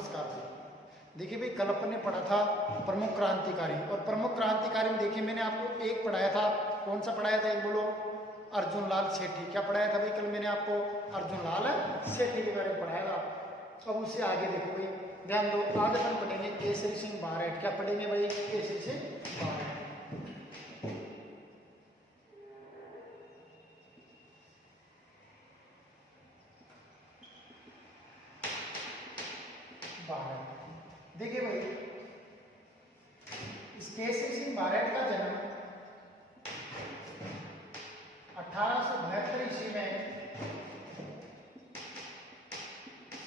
नमस्कार जी। देखिए भाई, कल अपन ने पढ़ा था प्रमुख क्रांतिकारी, और प्रमुख क्रांतिकारी में देखिए मैंने आपको एक पढ़ाया था। कौन सा पढ़ाया था, एक बोलो? अर्जुन लाल सेठी। क्या पढ़ाया था भाई कल मैंने आपको? अर्जुन लाल सेठी के बारे में पढ़ाया था। अब उससे आगे देखो भाई, ध्यान दो। आज अपन पढ़ेंगे केसरी सिंह बारेट। क्या पढ़ेंगे भाई? केसरी सिंह बारेट। देखिए भाई, इस केसरी सिंह बारेट का जन्म 1872 ईस्वी में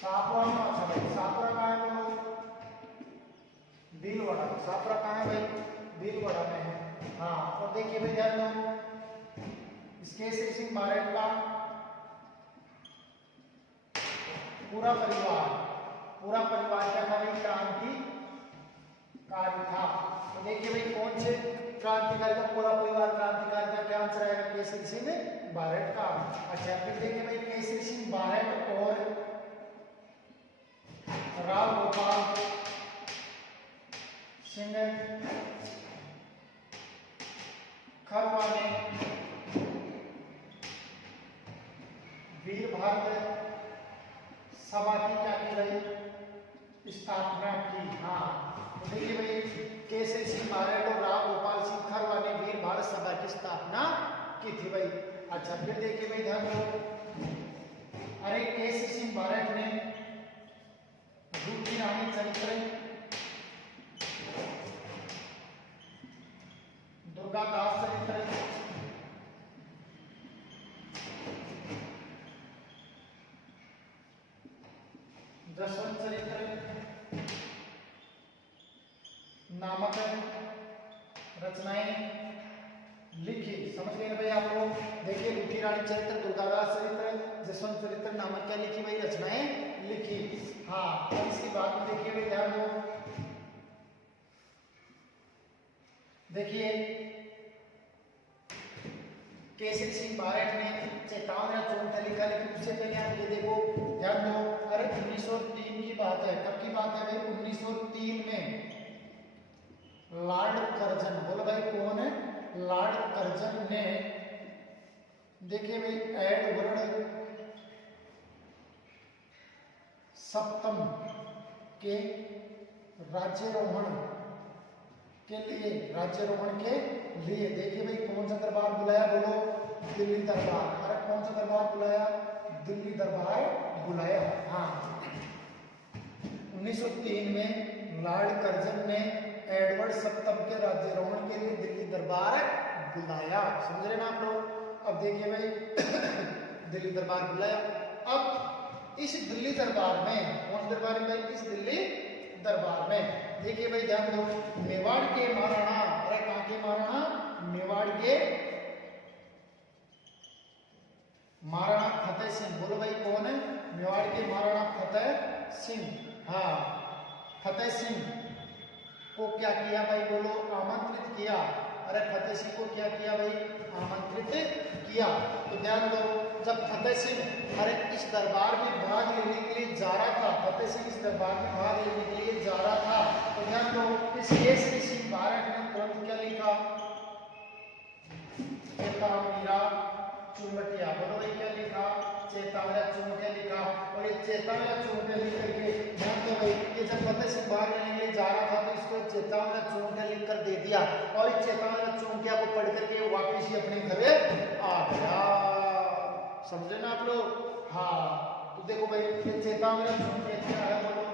सापुरा में था भाई। सापुरा कहाँ है बोलो? भीलवाड़ा। सापुरा कहाँ है भाई? भीलवाड़ा में है। हाँ, और देखिए भाई ध्यान दो, इस केसरी सिंह बारेट का पूरा परिवार क्या था भाई? क्रांतिकारी था। तो देखिए भाई, कौन से क्रांतिकारी का पूरा परिवार क्रांतिकारी था? क्या आंसर आएगा? केसरी सिंह बारेट का। अच्छा, फिर देखिए भाई, केसरी सिंह बारेट और राव गोपाल सिंह खरवा ने वीर भारत सभा की क्या की भाई? स्थापना की। हाँ, तो देखिए भाई, केसरी सिंह बारेट और राव गोपाल सिंह खरवा ने वीर भारत सभा की स्थापना की थी भाई। अच्छा, फिर देखिए भाई ध्यान दो, अरे केसरी सिंह बारेट ने रूपी रानी चरित्र, दुर्गादास चरित्र, जसवंत चरित्र नामक रचनाएं लिखी। समझ गए ना भाई आप लोग? देखिए, रूपी रानी चरित्र, दुर्गादास चरित्र, जसवंत चरित्र नामक क्या लिखी भाई? रचनाएं लिखी। हाँ, और इसके बाद में देखिए भाई ध्यान दो, देखिए केसरी सिंह बारेट ने चेतावनी चौथा लिखा, लेकिन उससे पहले आप ये देखो, ध्यान दो, अरे 1903 की बात है। कब की बात है भाई? 1903 में लॉर्ड कर्जन, बोलो भाई कौन है? लॉर्ड कर्जन ने, देखिए भाई, एडवर्ड सप्तम के राज्यारोहण के लिए देखिए भाई, कौन सा दरबार बुलाया बोलो? दिल्ली दरबार। अरे कौन सा दरबार बुलाया? दिल्ली दरबार बुलाया। हाँ, 1903 में लॉर्ड कर्जन ने एडवर्ड सप्तम के राज्यारोहण के लिए दिल्ली दरबार बुलाया। समझ रहे ना आप लोग? अब देखिए भाई, दिल्ली दरबार बुलाया। अब इस दिल्ली दरबार में, कौन दरबार में भाई? इस दिल्ली दरबार में देखिए भाई ध्यान दो, मेवाड़ के महाराणा, अरे कहाँ के महाराणा? मेवाड़ के महाराणा फतेह सिंह। बोलो भाई कौन है? मेवाड़ के महाराणा फतेह सिंह। हाँ, फतेह सिंह को क्या किया भाई बोलो? आमंत्रित किया। अरे फतेह सिंह को क्या किया भाई? आमंत्रित किया। तो ध्यान दो, जब फतेह सिंह अरे इस दरबार में भाग लेने के लिए जा रहा था, फतेह सिंह इस दरबार में भाग लेने के लिए जा रहा था, तो ध्यान दो, इस केसरी सिंह बारेट ने तुरंत क्या लिखा? चेतावनी चुमटिया। बोलो भाई क्या लिखा? चेतावनी चुमटिया लिखा। और ये चेतावनी चुमटिया लिख करके ध्यान दो भाई, ये जब फतेह सिंह बाहर लेने के लिए जा रहा था तो इसको चेतावनी चुमटिया लिख कर दे दिया, और इस चेतावनी चुमटिया को पढ़ करके वो वापिस ही अपने घर आ गया। समझे ना आप लोग? हाँ, तो देखो भाई, ये चेतावनी चुमटिया क्या है बोलो?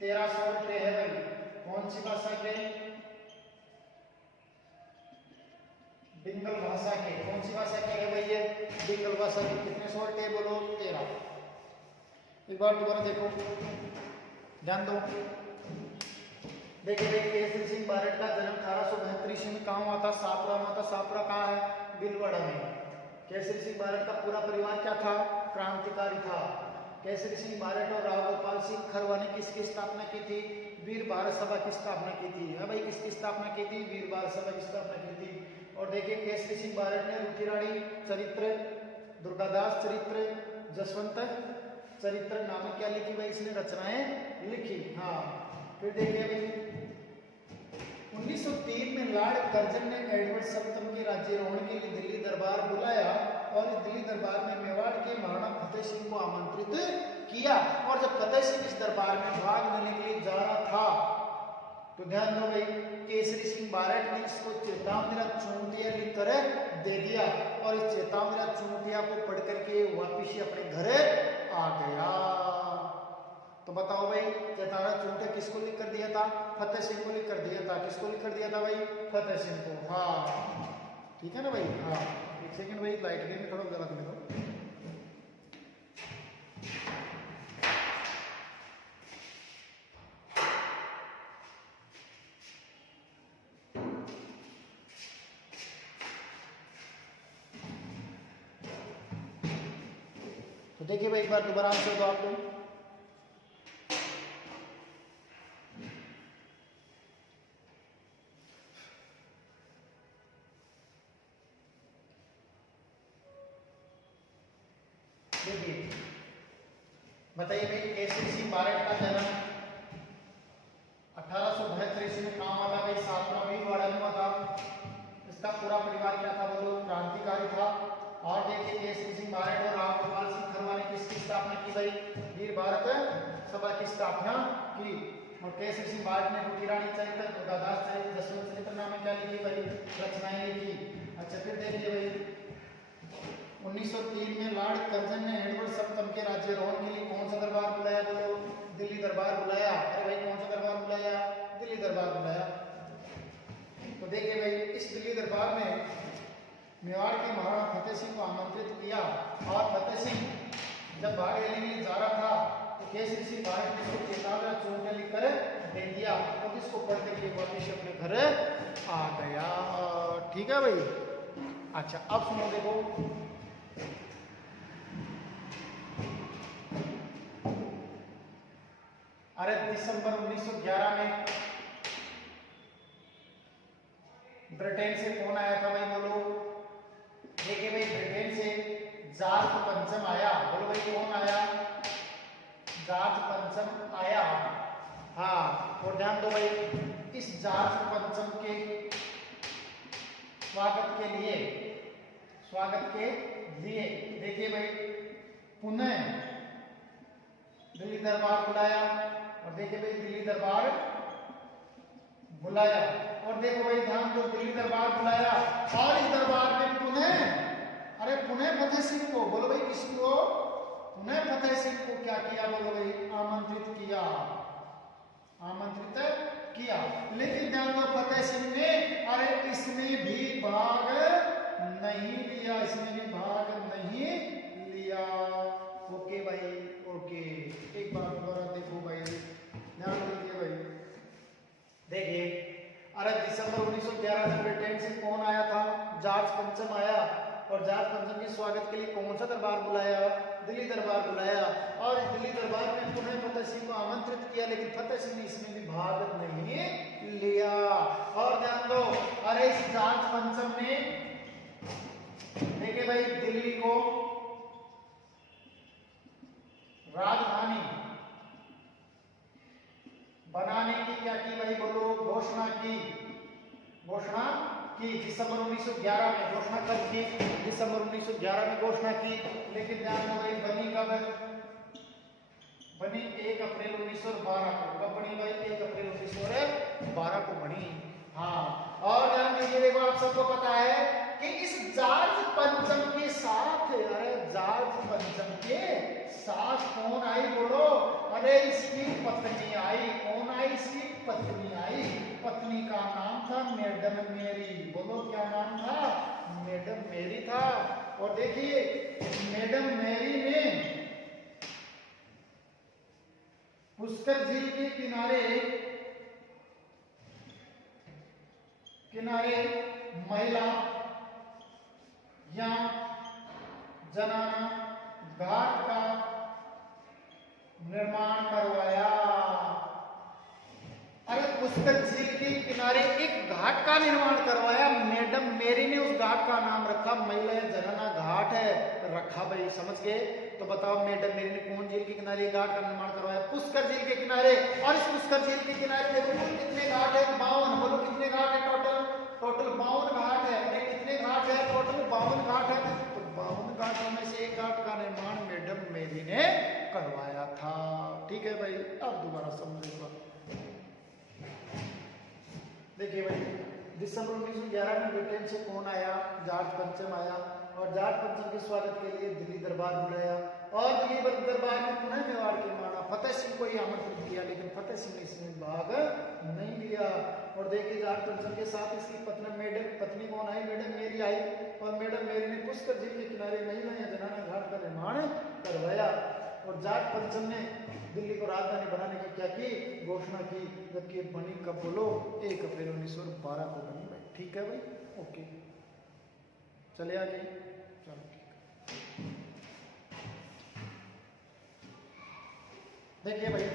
13 सोल्टे है भाई। कौन सी भाषा के? बिंगल भाषा के। कौन सी भाषा के है भाई ये? बिंगल भाषा के। कितने सोल्टे है बोलो? 13। एक बार दोबारा देखो, ध्यान दो, देखिए भाई, केसरी सिंह बारेट का जन्म 1872 ईस्वी में कहाँ हुआ था? सापुरा में था। सापुरा कहाँ है? भीलवाड़ा में। केसरी सिंह बारेट का पूरा परिवार क्या था? क्रांतिकारी था। केसरी सिंह बारेट और राव गोपाल सिंह खरवा ने किसकी स्थापना की थी? वीर भारत सभा की स्थापना की थी। है भाई, किसकी स्थापना की थी? वीर भारत सभा की स्थापना की थी। और देखिए, केसरी सिंह बारेट ने रूपी रानी चरित्र, दुर्गादास चरित्र, जसवंत चरित्र नामक क्या लिखी भाई, इसने रचनाएं लिखी। हाँ, फिर देखिए भाई 1903 में लॉर्ड कर्जन ने एडवर्ड सप्तम के राज्यारोहण के लिए दिल्ली दरबार बुलाया और इस दिल्ली दरबार में मेवाड़ के महाराणा फतेह सिंह को आमंत्रित किया। और जब फतेह सिंह इस दरबार में भाग लेने के लिए जा रहा था तो ध्यान दो भाई, केसरी सिंह बारट ने इसको चेतावनी चूंटिया लिखकर दे दिया और इस चेतावनी चूंटिया को पढ़ करके वापिस ही अपने घर आ गया। तो बताओ भाई, चेतावनी चूंटिया किसको लिख कर दिया था? फतेह सिंह को लिख कर दिया था। किसको लिख कर दिया था भाई? फतेह सिंह को। हाँ ठीक है ना भाई। हाँ एक सेकंड भाई, लाइट गेम थोड़ा गलत में दो। तो देखिए भाई, एक बार दोबारा आंसर दो आप लोग। देखिए बताइए भाई, केसरी सिंह बारट का जन्म 1872 ईस्वी में कहाँ हुआ था भाई? सातवा भीलवाड़ा में हुआ था। इसका पूरा परिवार क्या था बोलो? क्रांतिकारी था। और देखिए केसरी सिंह बारट और राम गोपाल सिंह खरवा ने किसकी स्थापना की भाई? वीर भारत सभा की स्थापना की। और केसरी सिंह बारट ने रोटी रानी चरित्र, दुर्गादास चरित्र, जसवंत चरित्र नाम क्या लिखी भाई? रचनाएं लिखी। अच्छा फिर देखिए भाई 1903 में लॉर्ड कर्जन ने एडवर्ड सप्तम के राज्यारोहण के लिए कौन सा दरबार बुलाया बोलो? दिल्ली दरबार बुलाया। अरे भाई कौन सा दरबार बुलाया? दिल्ली दरबार बुलाया। तो देखिए भाई, इस दिल्ली दरबार में मेवाड़ के महाराणा फतेह सिंह को आमंत्रित किया और फतेह सिंह जब भाग लेने के लिए जा रहा था तो केसरी सिंह बारट ने इसको चेतावनी चूंटिया लिखकर दे दिया और इसको पढ़ने के लिए वापिस अपने घर आ गया। ठीक है भाई। अच्छा अब सुनो, देखो अरे दिसंबर 1911 में ब्रिटेन से कौन आया था भाई बोलो? देखिए भाई, ब्रिटेन से जॉर्ज पंचम आया। बोलो भाई कौन आया? जॉर्ज पंचम आया। हाँ, और ध्यान दो भाई, इस जॉर्ज पंचम के स्वागत के लिए देखिए भाई पुनः दिल्ली दरबार बुलाया। और देखिए भाई दिल्ली दरबार बुलाया। और देखो भाई ध्यान दो, दिल्ली दरबार बुलाया और इस दरबार में पुनः फतेह सिंह को, बोलो भाई किसको? पुनः फतेह सिंह को क्या किया बोलो भाई? आमंत्रित किया। लेकिन ध्यान दो, फतेह सिंह ने इसमें भी भाग नहीं लिया। ओके भाई, ओके। एक बार दोबारा देखो भाई, ध्यान दीजिए भाई। देखिए अरे दिसंबर 1911 में ब्रिटेन से कौन आया था? जॉर्ज पंचम आया। और जॉर्ज पंचम के स्वागत के लिए कौन सा दरबार बुलाया? दिल्ली दरबार बुलाया। और इस दिल्ली दरबार में पुनः फतेह सिंह को आमंत्रित किया, लेकिन फतेह सिंह ने इसमें भी भाग नहीं लिया। और ध्यान दो, अरे इस जॉर्ज पंचम ने देखिए भाई दिल्ली को राजधानी बनाने की क्या की भाई बोलो? घोषणा की। दिसंबर 1911 में घोषणा कब की? दिसंबर 1911 में घोषणा की। लेकिन ध्यान दो भाई, बनी कब? बनी 1 अप्रैल 1912 को। कब बनी भाई? 1 अप्रैल 1912 को बनी। हाँ, और ध्यान दीजिए, देखो आप सबको पता है कि इस जॉर्ज पंचम के साथ, अरे जॉर्ज पंचम के साथ कौन आई बोलो? अरे इसकी पत्नी आई। कौन आई? इसकी पत्नी आई। पत्नी का नाम था मैडम मेरी। बोलो क्या नाम था? मैडम मेरी था। और देखिए मैडम मेरी ने पुष्कर झील के किनारे महिला या जनाना घाट का निर्माण करवाया। अरे पुष्कर झील के किनारे एक घाट का निर्माण करवाया। मैडम मेरी ने उस घाट का नाम रखा महिला जनाना घाट है रखा भाई, समझ गए? तो बताओ मैडम मेरी ने कौन झील के किनारे घाट का निर्माण करवाया, पुष्कर झील के किनारे। और इस पुष्कर झील के किनारे देखो कितने घाट है, 52। बोलो कितने घाट है टोटल? टोटल 52 घाट है। कितने घाट है? टोटल 52 घाट है। तो 52 घाटों में से एक घाट का निर्माण मैडम मेरी ने करवाया था। ठीक है भाई, अब दोबारा समझिएगा। देखिए भाई, दिसंबर 1911 में ब्रिटेन से कौन आया? जॉर्ज पंचम आया। और जॉर्ज पंचम के स्वागत के लिए दिल्ली दरबार बुलाया। और दिल्ली दरबार में पुनः मेवाड़ के महाराणा फतेह सिंह को ही आमंत्रित किया, लेकिन फतेह सिंह ने इसमें भाग नहीं लिया। और देखिए जॉर्ज पंचम के साथ इसकी पत्नी कौन आई? मैडम मेरी आई। और मैडम मेरी ने पुष्कर झील के किनारे महिला जनाना घाट का निर्माण करवाया। और जॉर्ज पंचम ने दिल्ली को राजधानी बनाने की क्या की? घोषणा की। जबकि बनी कब? बोलो 1 अप्रैल 1912 को बनी भाई। ठीक है भाई, ओके, चले आगे। चलो देखिए भाई,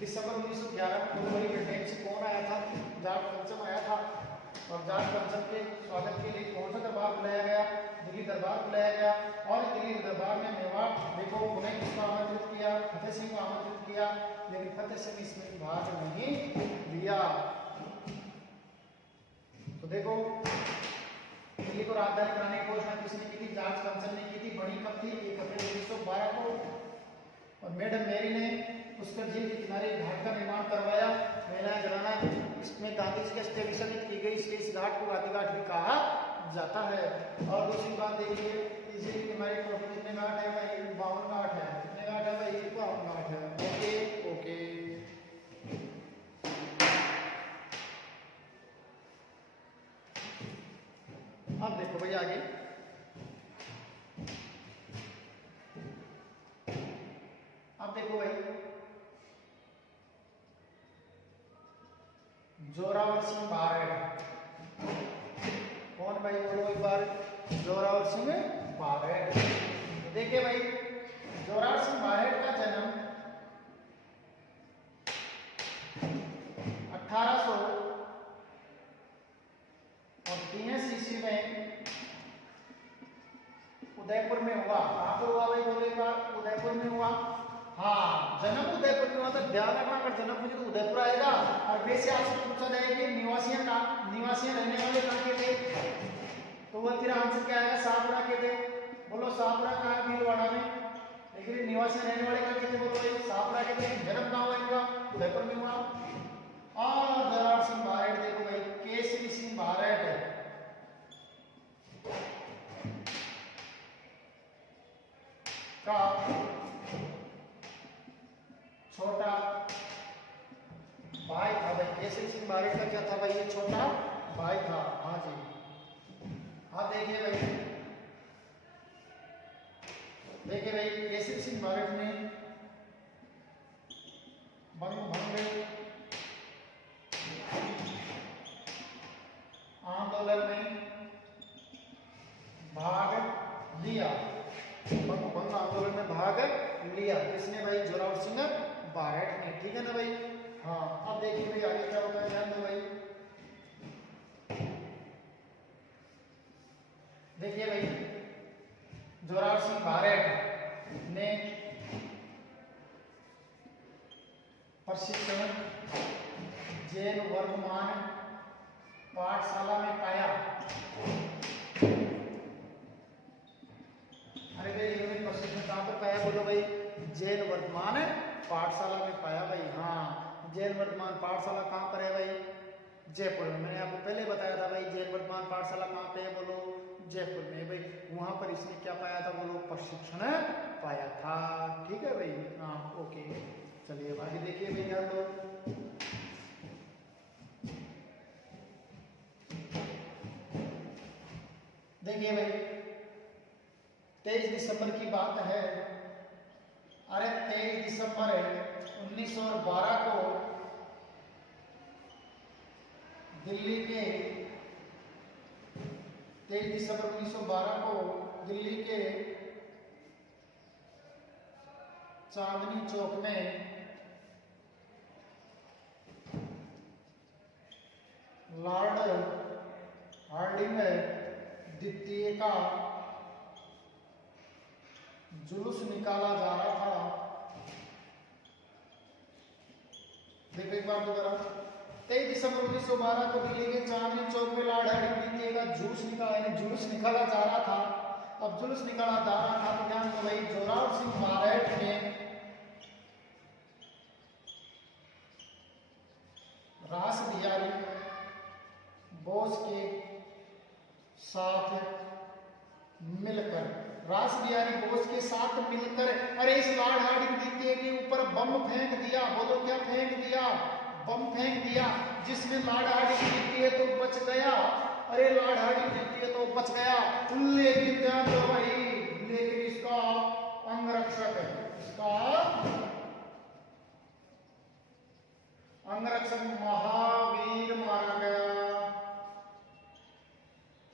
दिसंबर 1911 में ब्रिटेन से कौन आया था? जॉर्ज पंचम आया था। और जॉर्ज पंचम के स्वागत के लिए कौन सा दरबार बुलाया गया? दिल्ली दरबार बुलाया गया। और दिल्ली दरबार में मेवाड़ देखो उन्हें किसको आमंत्रित किया? फतेह सिंह को आमंत्रित किया, लेकिन फतेह सिंह इसमें भाग नहीं लिया। तो देखो दिल्ली को राजधानी बनाने की घोषणा किसने की थी? जॉर्ज पंचम ने की थी। बनी कब थी? 1 अप्रैल 1912 को। और मैडम मेरी ने पुष्कर झील के किनारे घाट का निर्माण करवाया। महिलाएं जलाना, इसमें गांधी जी की एस्टेब्लिशमेंट की गई, इसलिए इस घाट को गांधी घाट भी कहा जाता है। और दूसरी बात देखिए, इस झील के किनारे टोटल कितने घाट है भाई? 52 घाट है। कितने घाट है भाई? 52 घाट है। Okay okay. अब देखो भाई आगे, अब देखो भाई, जोरावर सिंह बारड कौन भाई? बोलो एक बार। जोरावर सिंह बारड। देखिए भाई, जोरावर सिंह बारड का जन्म 1823 ईस्वी में उदयपुर में हुआ। कहां पर हुआ भाई? बोलो एक बार। उदयपुर में हुआ। हाँ, जन्म उदयपुर में हुआ। तो ध्यान रखना, अगर जन्म पूछे तो उदयपुर आएगा। और वैसे आपसे पूछा जाए कि निवासी रहने वाले कहाँ के थे, तो वह फिर आंसर क्या आएगा? शाहपुरा के थे। बोलो शाहपुरा कहाँ है? भीलवाड़ा में। लेकिन निवासी रहने वाले कहाँ के थे? बोलो भाई शाहपुरा के थे। जन्म कहाँ हुआ इनका? उदयपुर में हुआ। और जोरावर सिंह बारड देखो भाई, केसरी सिंह बारड का छोटा भाई था भाई। केसरी सिंह बारड का क्या था भाई? ये छोटा भाई था। हाँ जी, हाँ देखिए भाई, देखिए भाई, केसरी सिंह बारड ने बंग आंदोलन में भाग लिया। बंग आंदोलन में भाग लिया। किसने भाई? जोरावर सिंह बारड ने। ठीक है ना भाई? हाँ, अब देखिए भाई आगे क्या होता है, ध्यान दो भाई। देखिए भाई, जोरावर सिंह बारड ने प्रशिक्षण जैन वर्धमान पाठशाला में पाया। अरे भाई इन्होंने प्रशिक्षण कहाँ पर पाया? बोलो भाई, जैन वर्धमान पाठशाला में पाया भाई। हाँ, जैन वर्धमान पाठशाला कहाँ पर है भाई? जयपुर में। मैंने आपको पहले बताया था भाई, जैन वर्धमान पाठशाला कहाँ पे है? बोलो जयपुर में भाई। वहां पर इसने क्या पाया था? बोलो प्रशिक्षण पाया था। ठीक है भाई? हाँ ओके, चलिए आगे देखिए भाई, ध्यान दो। देखिए भाई, 23 दिसंबर की बात है। अरे 23 दिसंबर 1912 को दिल्ली के 23 दिसंबर 1912 को दिल्ली के चांदनी चौक में लॉर्ड हार्डिंग द्वितीय का जुलूस निकाला जा रहा था। जवाब दोबारा। 23 दिसंबर 1912 को दिल्ली के चांदनी चौक में लॉर्ड हार्डिंग का जुलूस निकाला, यानी जुलूस निकाला जा रहा था। अब जुलूस निकाला जा रहा था तो ध्यान दो भाई, जोरावर सिंह बारेट ने रास बिहारी बोस के साथ मिलकर, रास बिहारी बोस के साथ मिलकर, अरे इस लॉर्ड हार्डिंग द्वितीय के ऊपर बम फेंक दिया। बोलो क्या फेंक दिया? बम फेंक दिया, जिसमें लॉर्ड हार्डिंग द्वितीय तो बच गया। अरे लॉर्ड हार्डिंग द्वितीय तो बच गया, लेकिन ध्यान दो भाई, लेकिन इसका अंगरक्षक, इसका अंगरक्षक महावीर मारा गया।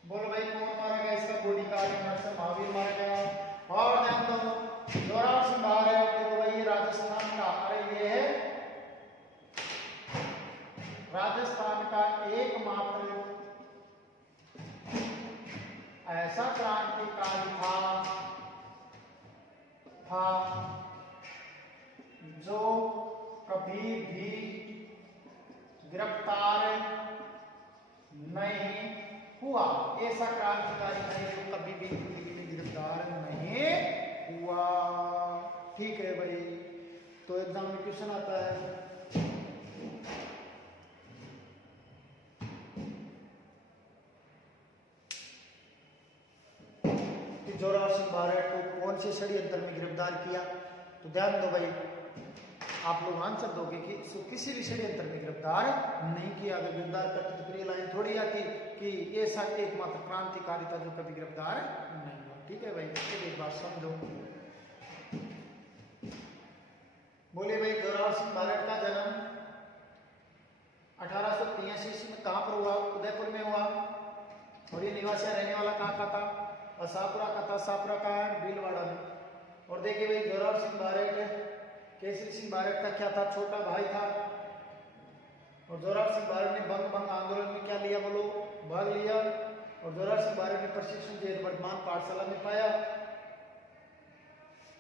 बोलो भाई कौन मारा गया? इसका बॉडी का अंगरक्षक महावीर मारा गया। और ध्यान दो, जोरावर सिंह बारेट, देखो भाई राजस्थान का, अरे ये है राजस्थान का एकमात्र ऐसा क्रांतिकारी था जो कभी भी गिरफ्तार नहीं हुआ। ऐसा क्रांतिकारी है जो कभी भी गिरफ्तार नहीं हुआ। ठीक है भाई, तो एग्जाम में क्वेश्चन आता है, जोरावर सिंह बारेट को कौन से षड्यंत्र में गिरफ्तार किया? तो ध्यान दो भाई, आप लोग आंसर दोगे कि इसको किसी भी षड्यंत्र में गिरफ्तार नहीं किया। अगर गिरफ्तार करते तो प्रिय लाइन थोड़ी आती कि ऐसा एकमात्र क्रांतिकारी था जो कभी गिरफ्तार नहीं हुआ। ठीक है भाई, एक बात समझो। बोले भाई जोरावर सिंह बारेट का जन्म 1883 में कहां पर हुआ? उदयपुर में हुआ। और ये निवासी रहने वाला कहां का था? सापुरा का था। सापुरा का है भीलवाड़ा में। और देखिए भाई, जोरावर सिंह बारेट केसरी सिंह बारेट का क्या था? छोटा भाई था। और जोरावर सिंह बारेट ने बंग आंदोलन में क्या लिया? बोलो, भाग लिया। और जोरावर सिंह बारेट ने प्रशिक्षण जैन वर्धमान पाठशाला में पाया,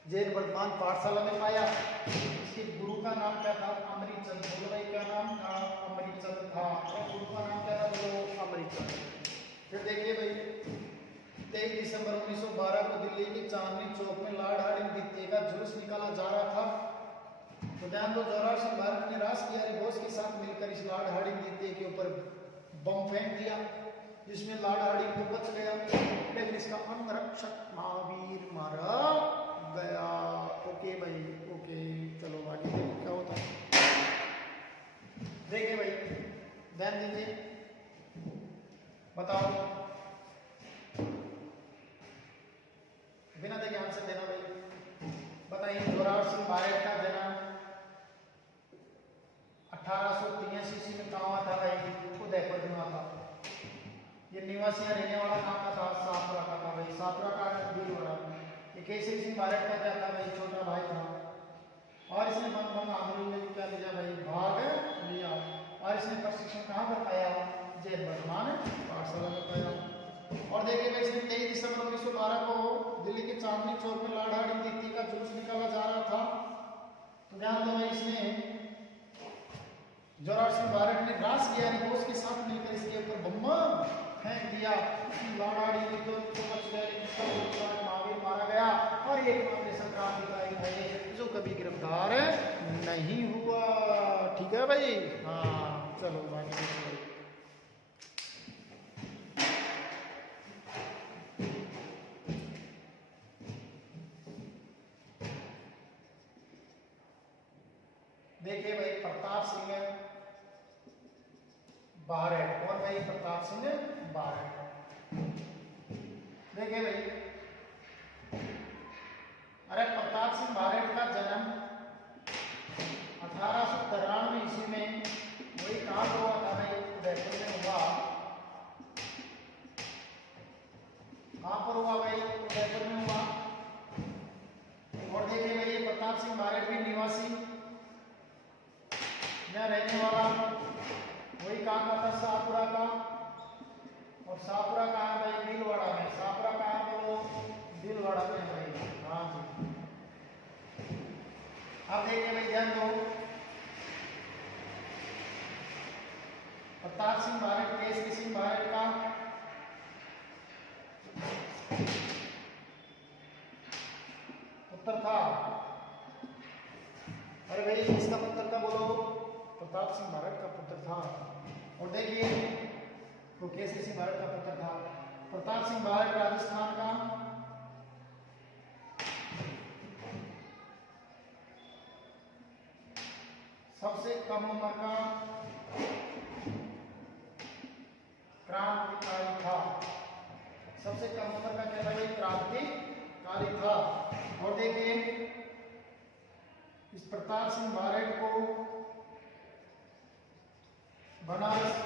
जैन वर्धमान पाठशाला में पाया। इसके गुरु का नाम क्या था? अमृतचंद। बोलो भाई क्या नाम था? अमृतचंद था। और गुरु का नाम क्या था? बोलो, अमृतचंद। फिर देखिए भाई, 23 दिसंबर 1912 को दिल्ली के चांदनी चौक में लॉर्ड हार्डिंग द्वितीय का जुलूस निकाला जा रहा था। तो ध्यान दो, जोरावर सिंह बारेट ने रास बिहारी बोस के साथ मिलकर इस लॉर्ड हार्डिंग द्वितीय के ऊपर बम फेंक दिया, जिसमें लॉर्ड हार्डिंग तो बच गया, लेकिन इसका अंगरक्षक महावीर मारा गया। ओके भाई, ओके, चलो आगे देखो क्या होता है। देखिए भाई, ध्यान दीजिए, बताओ, बिना देखे आंसर देना भाई। बताइए, जोरावर सिंह बारेट का जन्म 1883 में कहाँ हुआ था भाई? उदयपुर में हुआ था। ये निवासी रहने वाला कहाँ का था? सापुरा का था भाई। सापुरा का भीलवाड़ा। ये केसरी सिंह बारेट का क्या था भाई? छोटा भाई था। और इसने बंग आंदोलन में क्या लिया भाई? भाग लिया। और इसने प्रशिक्षण कहाँ पर पाया? जैन वर्धमान पाठशाला में पाया। और देखिए भाई, इसने 23 दिसंबर 1912 को दिल्ली के चांदनी चौक में लॉर्ड हार्डिंग द्वितीय का जुलूस निकाला जा रहा था। तो ध्यान दो भाई, इसने जोरावर सिंह बारेट ने रास बिहारी बोस के साथ मिलकर इसके ऊपर बम फेंक दिया। लॉर्ड हार्डिंग तो बच गया, लेकिन महावीर मारा गया। और ये एकमात्र क्रांतिकारी है जो कभी गिरफ्तार नहीं हुआ। ठीक है भाई, हाँ चलो बाकी देखो। देखिए भाई, प्रताप सिंह बारेट। और भाई प्रताप सिंह बारेट, देखिए भाई, अरे प्रताप सिंह बारेट का जन्म 1893 ईस्वी में वही कहाँ हुआ था भाई? उदयपुर में हुआ। कहाँ पर हुआ भाई? उदयपुर में हुआ। और देखिए भाई, ये प्रताप सिंह बारेट भी निवासी यहाँ रहने वाला, वही कहाँ का था? सापुरा का। और सापुरा कहाँ है भाई? भीलवाड़ा में। सापुरा कहाँ है? बोलो, भीलवाड़ा में भाई। हाँ जी। अब देखिए भाई, ध्यान दो, प्रताप सिंह बारट केसरी सिंह बारट का पुत्र था। अरे भाई इसका पुत्र था बोलो, प्रताप सिंह बारट का पुत्र था। और देखिए तो केसरी सिंह बारट का पुत्र था। प्रताप सिंह बारट राजस्थान का सबसे कम उम्र का क्रांतिकारी था। सबसे कम उम्र का क्या था भाई? क्रांतिकारी था। और देखिए इस प्रताप सिंह बारट को बनारस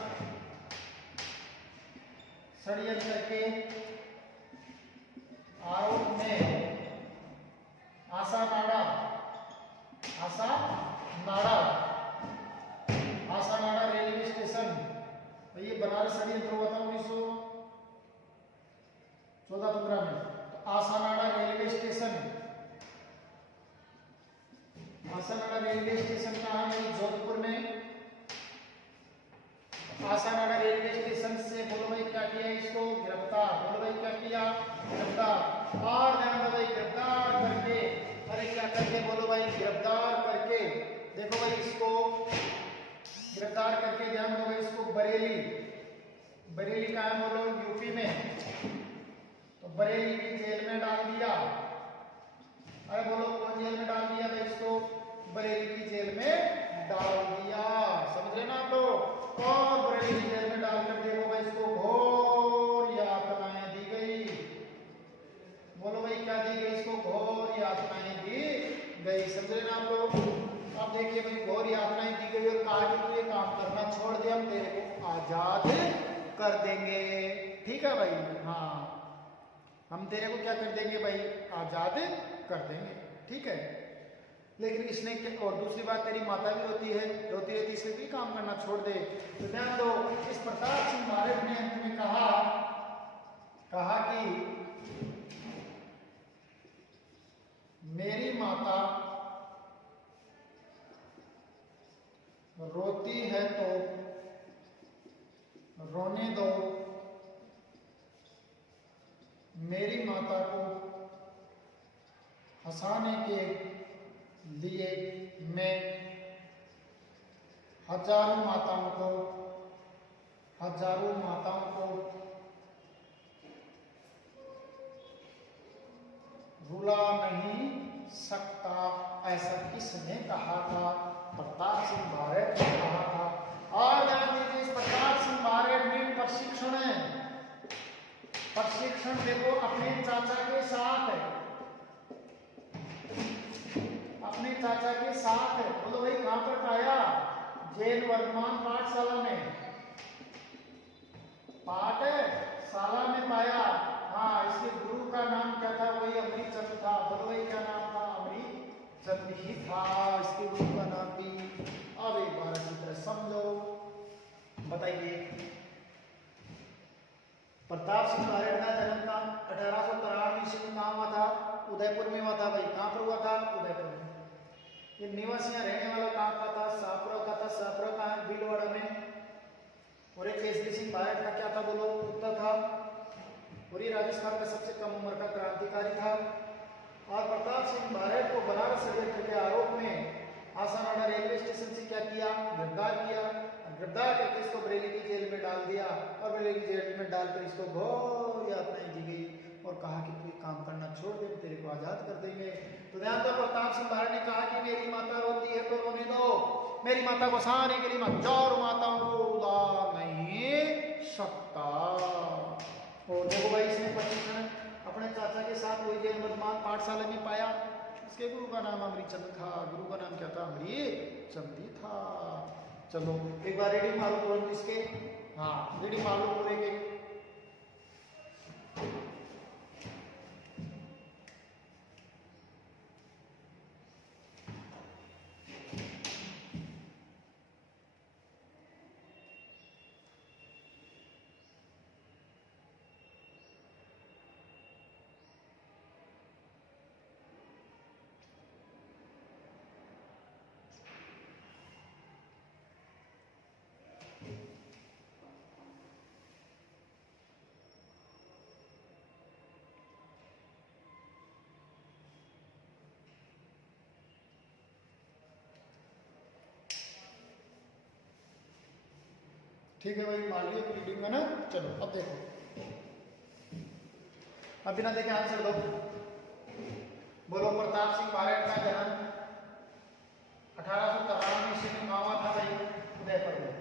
षड्यंत्र के आरोप में आसा नाड़ा रेलवे स्टेशन, तो ये बनारस षड्यंत्र हुआ था 1914-15 में। तो आसानाड़ा रेलवे स्टेशन, आसानाड़ा रेलवे स्टेशन कहाँ है? जोधपुर में। आसानाड़ा रेलवे स्टेशन से बोलो भाई क्या किया इसको? गिरफ्तार। बोलो भाई क्या किया? गिरफ्तार। और ध्यान दो भाई गिरफ्तार करके, अरे क्या करके? बोलो भाई गिरफ्तार करके। देखो भाई इसको गिरफ्तार करके, ध्यान दो भाई इसको बरेली कहाँ है? बोलो यूपी में। तो बरेली की जेल में डाल दिया। अरे बोलो कौन जेल में डाल दिया भाई इसको? बरेली की जेल में डाल दिया। समझ रहे ना आप लोग? और बरेली की जेल में डालकर देखो भाई इसको घोर यातनाएं दी गई। बोलो भाई क्या दी गई इसको? घोर यातनाएं दी गई। समझ रहे ना आप लोग? अब देखिए भाई घोर यातनाएं दी गई और कहा कि तू ये काम करना छोड़ दे, हम तेरे को आजाद कर देंगे। ठीक है भाई? हाँ, हम तेरे को क्या कर देंगे भाई? आजाद कर देंगे। ठीक है। लेकिन इसने और दूसरी बात, तेरी माता भी रोती रहती इसलिए भी काम करना छोड़ दे। तो ध्यान दो इस प्रताप सिंह बारट ने अंत में कहा कि मेरी माता रोती है तो रोने दो, मेरी माता को हंसाने के लिए मैं हजारों माताओं को रुला नहीं सकता। ऐसा किसने कहा था? प्रताप सिंह बारट ने कहा था। और ध्यान दीजिए इस प्रताप सिंह बारट में प्रशिक्षण देखो अपने चाचा के साथ है, अपने चाचा के साथ है। बोलो भाई कहां पर पाया? जैन वर्धमान पाठशाला में पाया। हाँ, इसके गुरु का नाम क्या था? वही अमरीचंद था। बोलो भाई क्या नाम था? अमरीचंद ही था इसके गुरु का नाम भी। अब एक बार अच्छी तरह समझो। बताइए प्रताप सिंह बारट का जन्म का 1893 ईस्वी में कहाँ हुआ था? उदयपुर में हुआ था भाई। कहाँ पर हुआ था? उदयपुर में। ये निवासी रहने वाला कहाँ का था? शाहपुरा का था। शाहपुरा का है भीलवाड़ा में। और एक केसरी सिंह बारट का क्या था? बोलो पुत्र था। और ये राजस्थान का सबसे कम उम्र का क्रांतिकारी था। और प्रताप सिंह बारट को बनारस षड्यंत्र के आरोप में आसानाडा रेलवे स्टेशन से क्या किया? गिरफ्तार करके इसको बरेली की जेल में डाल दिया। और बरेली की जेल में डालकर इसको घोर यातनाएं दी गई और कहा कि तू काम करना छोड़ दे, तेरे को आजाद कर देंगे। तो ध्यान दो प्रताप सिंह बारट ने कहा कि मेरी माता रोती है तो रोने दो, मेरी माता को सहारे के लिए मैं चार माताओं को रुला नहीं सकता। और देखो भाई इसने प्रशिक्षण अपने चाचा के साथ वही जैन वर्धमान पाठशाला में पाया। इसके गुरु का नाम अमरीचंद था। गुरु का नाम क्या था? अमरीचंद ही था। चलो एक बार रीडिंग मारो तुरंत इसके। हाँ, रीडिंग मारो पूरे के। ठीक है भाई, मालियों की रीडिंग है ना। चलो अब देखो, अब बिना देखे आंसर दो। बोलो प्रताप सिंह बारेट का जन्म 1893 ईस्वी में कहाँ हुआ था भाई? उदयपुर में।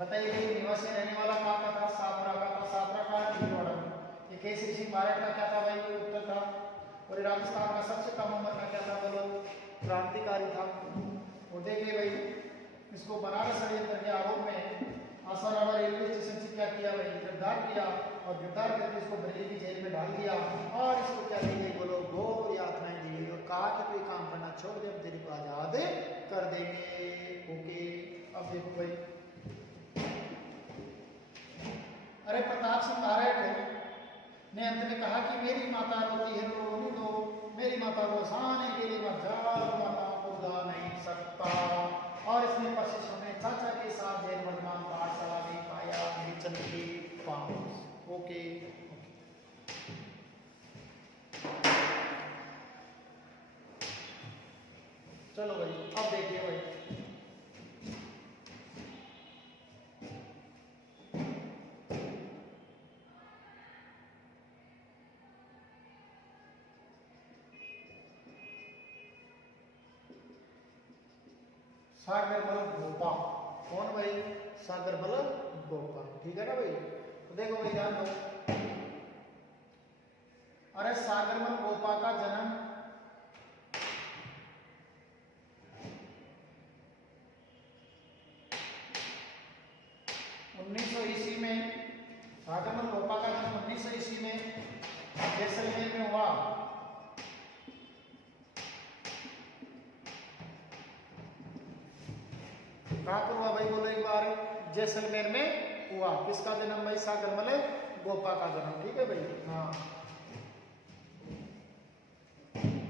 बताइए भाई निवासी रहने वाला कहाँ का था? साबरा का था। साबरा का भीलवाड़ा में। ये केसरी सिंह बारेट का क्या था भाई? उत्तर था। और राजस्थान का सबसे कम उम्र का क्या था? बोलो क्रांतिकारी था। और देखिए भाई इसको बनारस षड्यंत्र के आरोप में आसाराम रेलवे स्टेशन से क्या किया भाई? गिरफ्तार किया और गिरफ्तार करके इसको बरेली की जेल में डाल दिया और इसको क्या दी गई? बोलो घोर यातनाएं दी गई और कहा कि तू काम करना छोड़ दे, हम तेरे को आजाद कर देंगे। ओके अब देखो भाई, अरे प्रताप सिंह बारेट ने अंत में कहा कि मेरी माता रोती है तो रोने दो, मेरी माता को हंसाने के लिए मत जाओ, माता को गा नहीं सकता। और इसने पश्चिम में चाचा के साथ जैन वर्धमान पाठशाला में पाया नीलचंद के पास। ओके चलो भाई अब देखिए भाई, सागरमल गोपा। कौन भाई? सागरमल गोपा। ठीक है ना भाई। तो देखो भाई ध्यान दो, अरे सागरमल गोपा का जन्म 1900 ईस्वी में, सागरमल गोपा का जन्म 1900 ईस्वी में जैसलमेर में हुआ। कहाँ पर हुआ भाई? बोलो एक बार। जैसलमेर में हुआ। किसका जन्म भाई? सागरमल गोपा का जन्म। ठीक है भाई। हाँ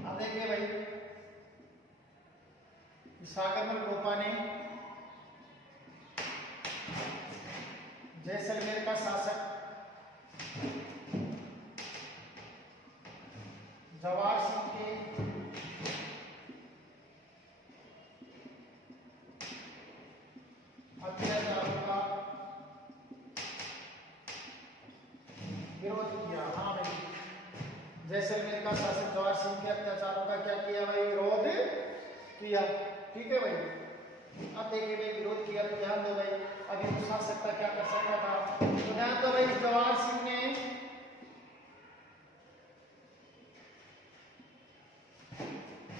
अब देखिए भाई, सागरमल गोपा ने जैसलमेर का शासक जवाहर सिंह के अत्याचारों का विरोध किया। हाँ भाई, जैसलमेर का शासक जवाहर सिंह के अत्याचारों का क्या किया भाई? विरोध किया। ठीक है भाई। अब देखिए भाई विरोध किया तो ध्यान दो भाई, अभी उस शासक का क्या कर सकता था? तो ध्यान दो भाई, जवाहर सिंह ने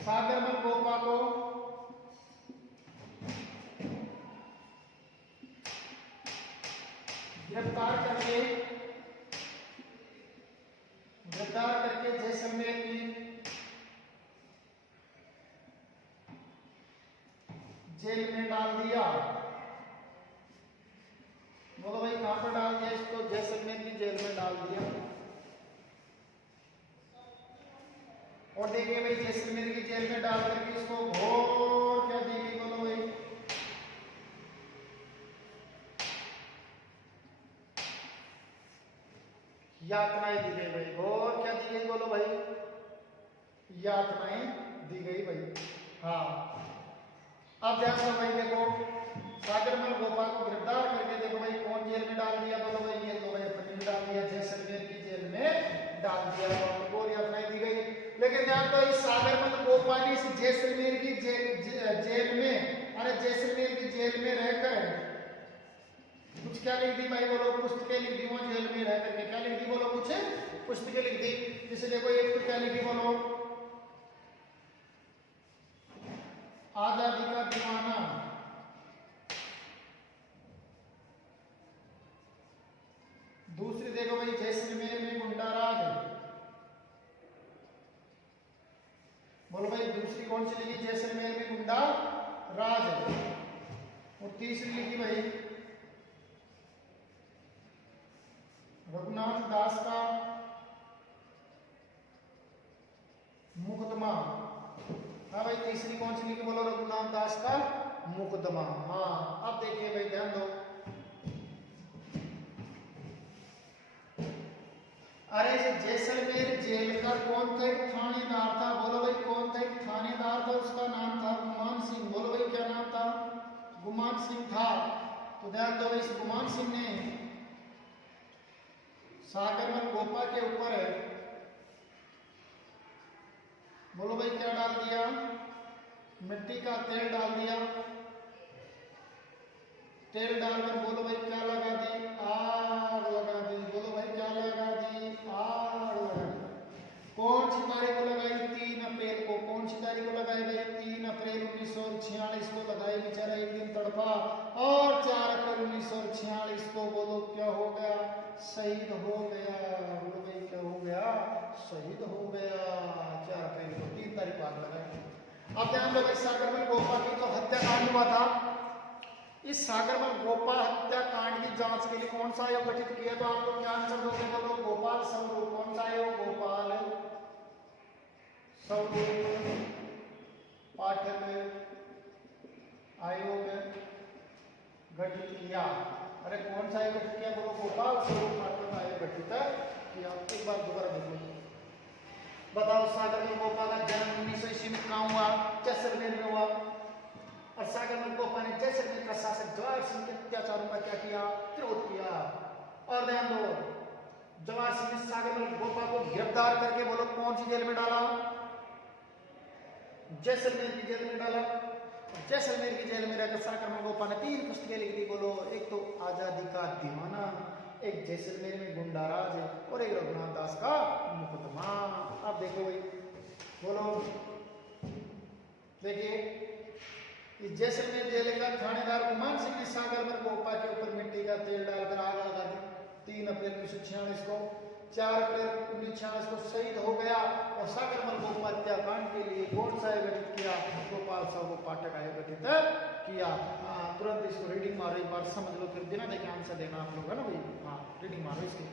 सागरमल गोपा को गिरफ्तार करके जैसलमेर की जेल में डाल दिया। बोलो भाई कहां पर डाल दिया इसको? जैसलमेर की जेल में डाल दिया। और देखिए भाई जैसलमेर की जेल में डाल करके इसको घोर क्या दी गई? बोलो भाई यातनाएं दी गई भाई। और क्या दी गई? बोलो भाई यातनाएं दी गई भाई। हाँ अब ध्यान दो भाई, देखो सागरमल गोपा को गिरफ्तार करके देखो भाई कौन जेल में डाल दिया? बोलो भाई ये तो भाई अपनी डाल दिया, जैसलमेर की जेल में डाल दिया और यातनाएं दी गई। लेकिन ध्यान दो, इस सागरमल गोपा ने इस जैसलमेर की जेल में, अरे जैसलमेर की जेल में रहकर कुछ क्या लिख दी भाई? बोलो पुस्तकें लिख दी। वो जेल में रह करके क्या लिख दी? बोलो कुछ पुस्तकें लिख दी। जैसे देखो एक तो क्या लिखी? बोलो आजादी का दीवाना, दूसरी देखो भाई जैसलमेर में गुंडा राज। बोलो भाई दूसरी कौन सी लिखी? जैसलमेर में गुंडा राज। और तीसरी लिखी भाई रघुनाथ दास का मुकदमा। हाँ भाई तीसरी कौन सी लिखी? बोलो रघुनाथ दास का मुकदमा। हाँ अब देखिए भाई ध्यान दो, अरे जैसलमेर जेल का कौन था? एक थानेदार था। बोलो भाई कौन था? एक थानेदार था, उसका नाम था गुमान सिंह। बोलो भाई क्या नाम था? गुमान सिंह था। तो ध्यान दो भाई, गुमान सिंह ने सागरमल गोपा के ऊपर बोलो भाई क्या डाल दिया, मिट्टी का तेल डाल दिया। तेल डालकर बोलो भाई क्या लगा दी, आग लगा दी। बोलो भाई क्या लगा दी, आग लगा दी। कौन सी तारीख को लगाई, 3 अप्रैल को। कौन सी तारीख को लगाई भाई, 3 अप्रैल 1946 को लगाई। बेचारा एक दिन तड़पा और 4 अप्रैल 1946 को बोलो क्या हो गया, शहीद हो गया। बोलो भाई क्या हो गया, शहीद हो गया 4 अप्रैल को। 3 तारीख को आग लगाई। अब ध्यान दो भाई, सागरमल गोपा की तो हत्याकांड हुआ था। इस सागरमल गोपा हत्याकांड की जांच के लिए कौन सा आयोग गठित किया, तो आप लोग क्या आंसर दोगे, बोलो गोपाल स्वरूप। कौन सा आयोग, गोपाल स्वरूप पाठक आयोग गठित किया। अरे कौन सा आयोग गठित किया, बोलो गोपाल स्वरूप पाठक आयोग गठित किया। एक बार दोबारा देखो, बताओ सागरमल गोपा का जन्म 1900 ईस्वी में कहाँ हुआ, जैसलमेर में हुआ। और सागरमल गोपा ने जैसलमेर का शासक जवाहर सिंह के अत्याचारों का क्या किया, विरोध किया। और ध्यान दो, जवाहर सिंह ने सागरमल गोपा को गिरफ्तार करके बोलो कौन सी जेल में डाला, जैसलमेर की जेल में डाला। जैसलमेर की जेल में रहकर सागरमल गोपा ने 3 पुस्तकें लिख दी। बोलो एक तो आजादी का दीवाना, एक जैसलमेर में गुंडा राज और एक रघुनाथ दास का मुकदमा। अब देखो भाई, बोलो देखिए, इस जैसलमेर जेल का थानेदार गुमान सिंह ने सागरमल गोपा के ऊपर मिट्टी का तेल डालकर आग लगा दी 3 अप्रैल 1946 को। 4 अप्रैल 1946 को शहीद हो गया। और सागरमल गोपा हत्याकांड के लिए कौन सा आयोग गठित किया, गोपाल स्वरूप पाठक आयोग गठित किया। तुरंत इसको रीडिंग मारो, एक बार समझ लो, फिर बिना देखे आंसर देना आप लोग, है ना भाई। हाँ रीडिंग मारो इसकी।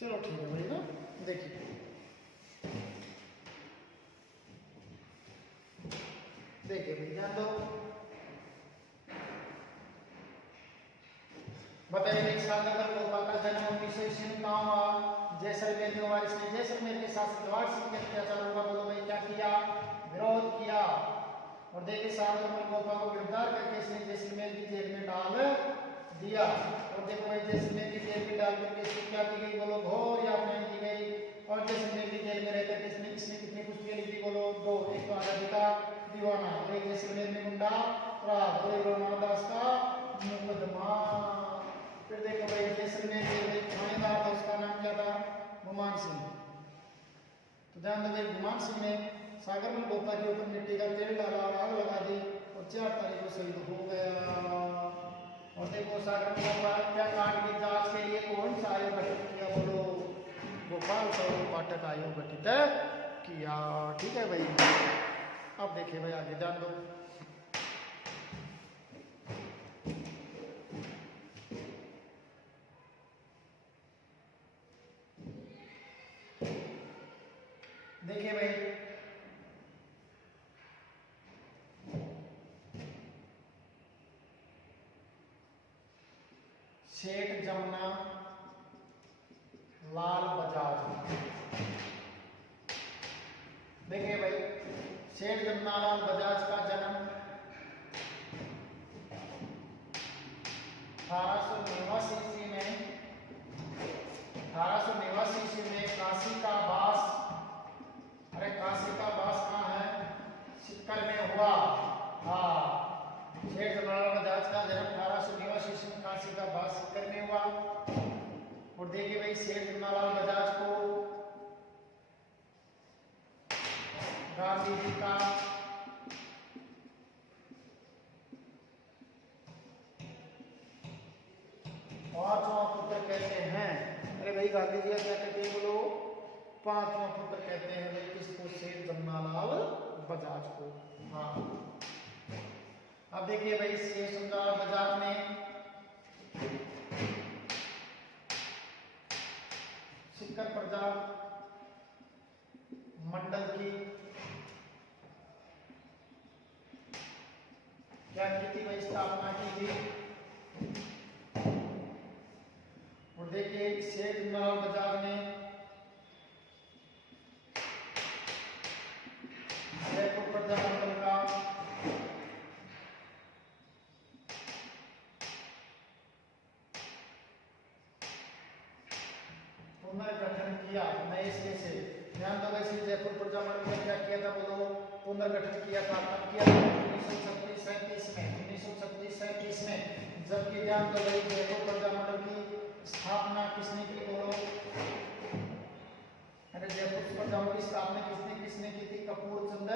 चलो ठीक है भाई ना, देखिए देखिए भाई ध्यान दो, बताइए भाई सागरमल गोपा का जन्म 1900 ईस्वी में कहाँ हुआ, जैसलमेर में हुआ। इसने जैसलमेर के शासक जवाहर सिंह के अत्याचारों का बोलो भाई क्या किया, विरोध किया। और देखिए सागरमल गोपा को गिरफ्तार करके इसने जैसलमेर की जेल में डाल दिया। और देखो भाई जैसलमेर की जेल में डाल करके इसको क्या की गई, बोलो घोर यातनाएं दी गई। और जैसलमेर की जेल में रहकर इसने कितनी पुस्तकें लिखी, बोलो 2। एक तो आजादी का दीवाना, और एक जैसलमेर में गुंडा राज, और एक रघुनाथ दास का मुकदमा। फिर देखो भाई जैसलमेर के थानेदार था, उसका नाम क्या था, गुमान सिंह। तो ध्यान दो भाई, गुमान सिंह ने सागरमल गोपा के ऊपर मिट्टी का तेल डाला और आग लगा दी और 4 तारीख को शहीद हो गया। और देखो सागरमल गोपा हत्याकांड की जांच के लिए कौन सा आयोग गठित किया, बोलो गोपाल स्वरूप पाठक आयोग गठित किया। ठीक है भाई, अब देखिए भाई आगे ध्यान दो, देखिए भाई सेठ जमुना लाल बजाज। देखिए भाई सेठ जमुना लाल बजाज का जन्म 1889 ईस्वी में काशी का बास, अरे काशी का बास कहाँ है, सिक्कर में हुआ। हाँ, सेठ जमुना लाल बजाज का जन्म 1889 ईस्वी में काशी का बास सिक्कर में हुआ। और देखिए भाई सेठ जमुना लाल बजाज को गांधी जी का भाई गांधी जी क्या कहते हैं बोलो, पांचवा पुत्र कहते हैं भाई किसको, सेठ जमनालाल बजाज को। हाँ अब देखिए भाई सेठ जमनालाल बजाज ने सिक्कर प्रजा मंडल की क्या की थी भाई, स्थापना की थी। और देखिए सेठ जमनालाल बजाज ने जयपुर प्रजा मंडल का पुनर्गठन किया नए सिरे से। ध्यान दो वैसे जयपुर प्रजा मंडल ने क्या किया था बोलो, पुनर्गठन किया था। कब किया था, 1936-37 में। 1936-37 में जबकि ध्यान दो भाई जयपुर प्रजा मंडल की स्थापना किसने की बोलो, अरे जयपुर प्रजा मंडल की स्थापना किसने की थी, कपूर चंद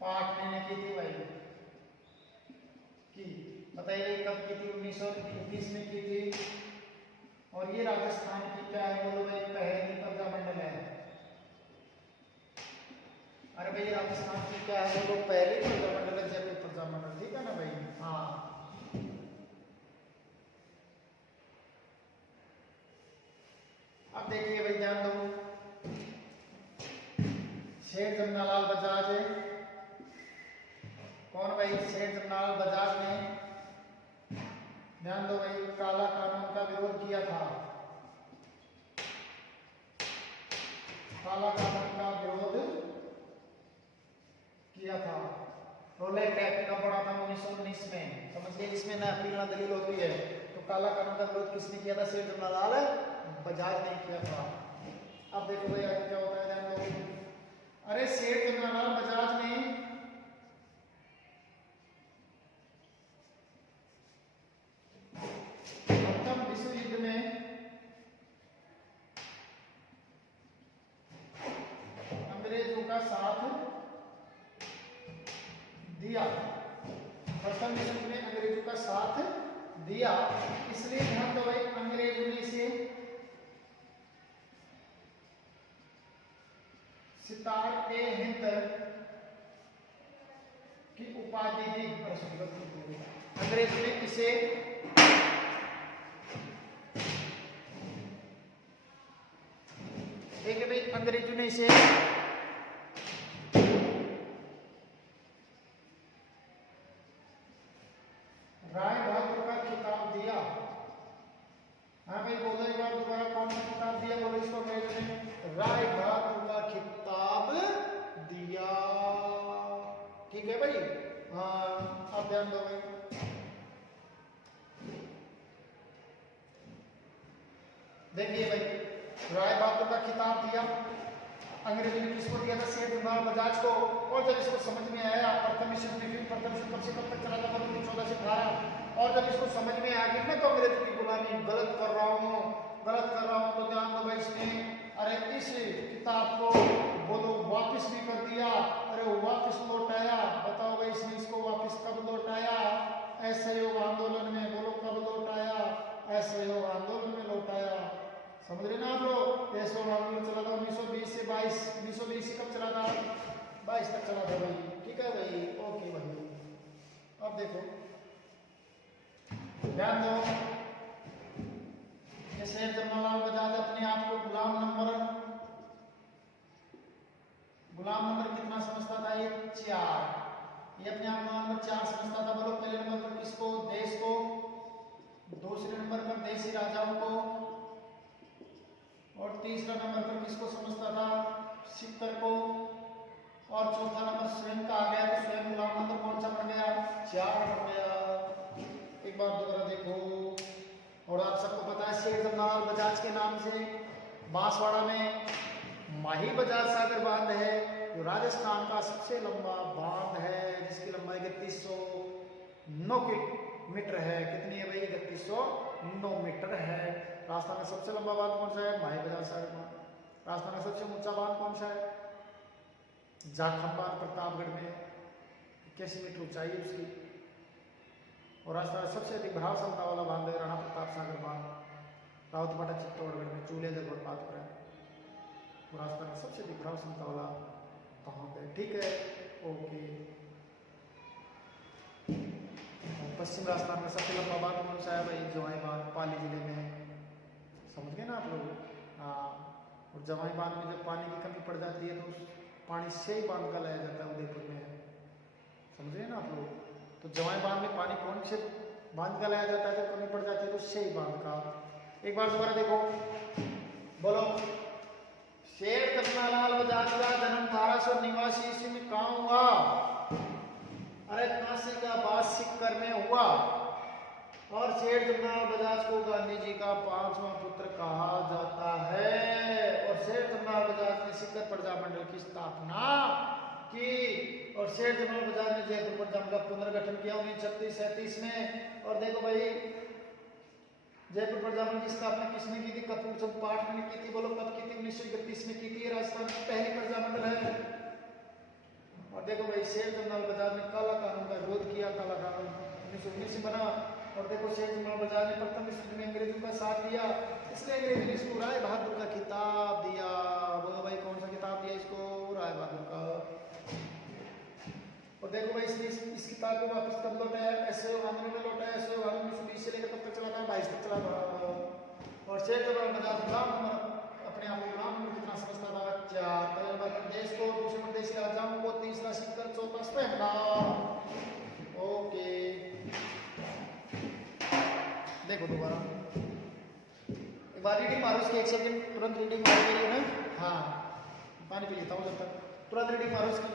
पाटने ने की थी भाई की। बताइए कब की थी, 1921 में की थी। और ये राजस्थान की क्या है बोलो भाई, पहली प्रजा मंडल है। अरे भाई राजस्थान की क्या है बोलो, पहली प्रजा मंडल है जयपुर प्रजा मंडल, ठीक है ना भाई। हाँ अब देखिए भाई ध्यान दो, सेठ जमनालाल बजाज है कौन भाई, सेठ जमनालाल बजाज ने ध्यान दो भाई काला कानून का विरोध किया था। काला कानून का विरोध किया था। रोलेट एक्ट कब बना था, 1919 में। समझिए इसमें ना अपील ना दलील होती है। तो काला कानून का विरोध किसने किया था, सेठ जमनालाल बजाज ने किया था। अब देखो भाई आगे क्या होता है, ध्यान दो। अरे सेठ जमनालाल बजाज ने प्रथम विश्व युद्ध में अंग्रेजों का साथ दिया। प्रथम विश्व युद्ध में अंग्रेजों का साथ दिया, इसलिए ध्यान दो भाई अंग्रेजों ने इसे सितार ए हिंद की उपाधि दी। अंग्रेजों ने इसे देखिए भाई अंग्रेजों ने इसे राय बहादुर का खिताब दिया। हाँ भाई बोलो एक बार दोबारा, कौन सा खिताब दिया बोलो इसको अंग्रेजों ने, राय बहादुर का खिताब दिया, ठीक है भाई। हाँ अब ध्यान दो भाई, देखिए भाई राय बहादुर का खिताब दिया अंग्रेजों ने, किसको दिया था, सेठ जमनालाल बजाज को। और जब इसको समझ में आया, प्रथम विश्व कब से कब तक चला था, 14 से 18। और जब इसको समझ में आ गया मैं तो अंग्रेजों की गुलामी गलत कर रहा हूँ, तो ध्यान दो भाई इसने अरे इस किताब को बोलो वापस भी कर दिया। अरे वापस लौटाया, बताओ भाई इसने इसको वापस कब लौटाया, असहयोग आंदोलन में। बोलो कब लौटाया, असहयोग आंदोलन में लौटाया। समझ रहे ना आप लोग, असहयोग आंदोलन चला था 1920 से 22, 1920 से कब चला था, 22 तक चला था भाई, ठीक है भाई। ओके भाई अब देखो ध्यान दो, सेठ जमनालाल बजाज अपने आप को गुलाम नंबर कितना समझता था, ये 4। ये अपने आप को नंबर 4 समझता था। बोलो पहले नंबर पर किसको, देश को, दूसरे नंबर पर देशी राजाओं को, और तीसरा नंबर पर किसको समझता था, सिक्कर को, और चौथा नंबर स्वयं का आ गया। तो स्वयं गुलाम नंबर कौन सा बन गया, 4 बन गया। एक बार दोबारा देखो, और आप सबको पता है सेठ जमनालाल बजाज के नाम से बांसवाड़ा में माही बजाज सागर बांध है, जो राजस्थान का सबसे लंबा बांध है, जिसकी लंबाई 3109 मीटर है। कितनी है भाई, 3109 मीटर है। राजस्थान में सबसे लंबा बांध कौन सा है, माही बजाज सागर बांध। राजस्थान में सबसे ऊंचा बांध कौन सा है, जाखम बांध प्रतापगढ़ में, 81 मीटर ऊंचाई है उसकी। और राजस्थान में सबसे अधिक भराव क्षमता वाला बांध है राणा प्रताप सागर बांध। रावतपाटा चित्तौड़गढ़ में चूल्हे जगह बात करें राजस्थान का सबसे अधिक भ्रमण क्षमता वाला कहाँ पे, ठीक है ओके। पश्चिम राजस्थान में सबसे लंबा बांध कौन सा है भाई, जवाई बांध, पाली जिले में, समझ गए ना आप लोग। हाँ, और जवाई बांध में जब पानी की कमी पड़ जाती है तो उस पानी से ही बांध का लाया जाता है उदयपुर में, समझ गए ना आप लोग। तो जवाई बांध में पानी कौन से बांध का लाया जाता है जब कमी पड़ जाती है तो से ही बांध का। एक बार दोबारा देखो, बोलो। शेर कृष्णालाल बजाज का जन्म 1889 ईस्वी में कहाँ हुआ? अरे काशी का बात सिक्कर में हुआ। और शेर कृष्णालाल बजाज को गांधी जी का 5वां पुत्र कहा जाता है। और शेर कृष्णालाल बजाज ने सिक्कर प्रजामंडल की स्थापना की। और शेर कृष्णालाल बजाज ने जयपुर प्रजामंडल का पुनर्गठन किया 1936-37 में। और देखो भाई, जयपुर प्रजामंडल की स्थापना किसने की थी? कपूर चंद पाठक ने की थी। बोलो कब की थी? 1931 में की थी। राजस्थान की पहली प्रजामंडल है। और देखो भाई, शेर कृष्णालाल बजाज ने काला कानून का विरोध किया। काला कानून 1919 में बना। और देखो, शेर कृष्णालाल बजाज ने प्रथम विश्व युद्ध में अंग्रेजों का साथ दिया, इसलिए अंग्रेजों ने इसको राय बहादुर का खिताब दिया। बोलो भाई, कौन सा खिताब दिया इसको? राय बहादुर का। और देखो भाई, इसने इस किताब को वापस कब लौटाया? ऐसे आंदोलन में लौटाया। ऐसे आंदोलन 1920 से लेकर तब तक चला था, 22 तक चला था। और शेर कृष्णालाल बजाज गुलाम अपने आप को गुलाम कितना समझता था? 4 पहले प्रदेश को, दूसरे प्रदेश के राजाओं को, तीसरा सिक्कर, चौथा स्वयं का। ओके, देखो दोबारा एक बार रीडिंग मारो इसकी, 1 सेकंड तुरंत रीडिंग मार रही है ना। हाँ, पानी पी लेता हूँ जब तक, तुरंत रीडिंग मारो इसकी।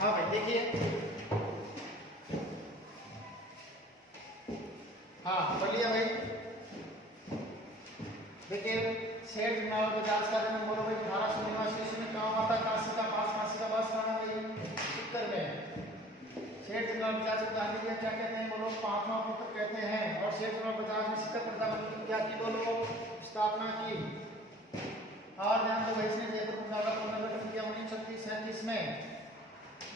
हाँ भाई देखिए, हाँ पढ़ लिया भाई। देखिए, शेर कृष्णालाल बजाज का जन्म बोलो भाई 1889 ईस्वी में कहाँ हुआ था? काशी का पास कहाँ भाई? सिक्कर में। शेर कृष्णालाल बजाज को गांधी जी क्या कहते हैं? बोलो 5वां पुत्र कहते हैं। और शेर कृष्णालाल बजाज ने सिक्कर प्रजामंडल की क्या की? बोलो स्थापना की। और ध्यान दो भाई, इसने जयपुर प्रजामंडल का पुनर्गठन किया 1936-37 में।